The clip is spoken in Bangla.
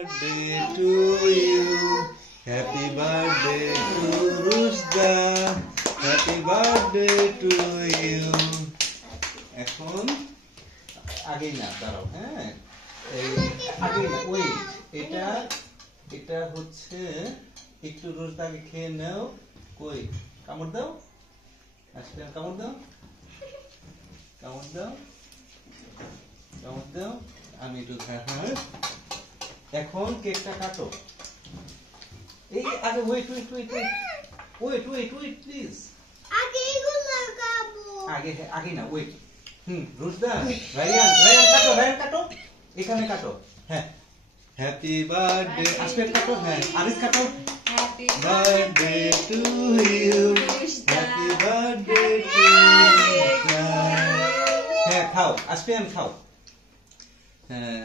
birthday to you. Happy birthday to Rushda. Happy birthday to you. এখন আগে না দাঁড়াও, হ্যাঁ আগে না, ওয়েট, এটা হচ্ছে একটু রোজদাকে খেয়ে নাও। কই কামড় দাও, আজকে কামড় দাও, কামড় দাও, কামড় দাও। আমি একটু হ্যাঁ, এখন কেকটা কাটো। এই আগে wait wait wait wait wait wait please, আগে এগুলো খাবো। আগে আগে না, ওয়েট। রোজদা, রায়ান রায়ান কাটো, রায়ান কাটো, এখানে কাটো। হ্যাঁ, হ্যাপি বার্থডে আসবে, কাটো। হ্যাঁ, আরিস কাটো। Happy birthday to you, happy birthday to you. হ্যাঁ খাও, আসবে, আমি খাও। হ্যাঁ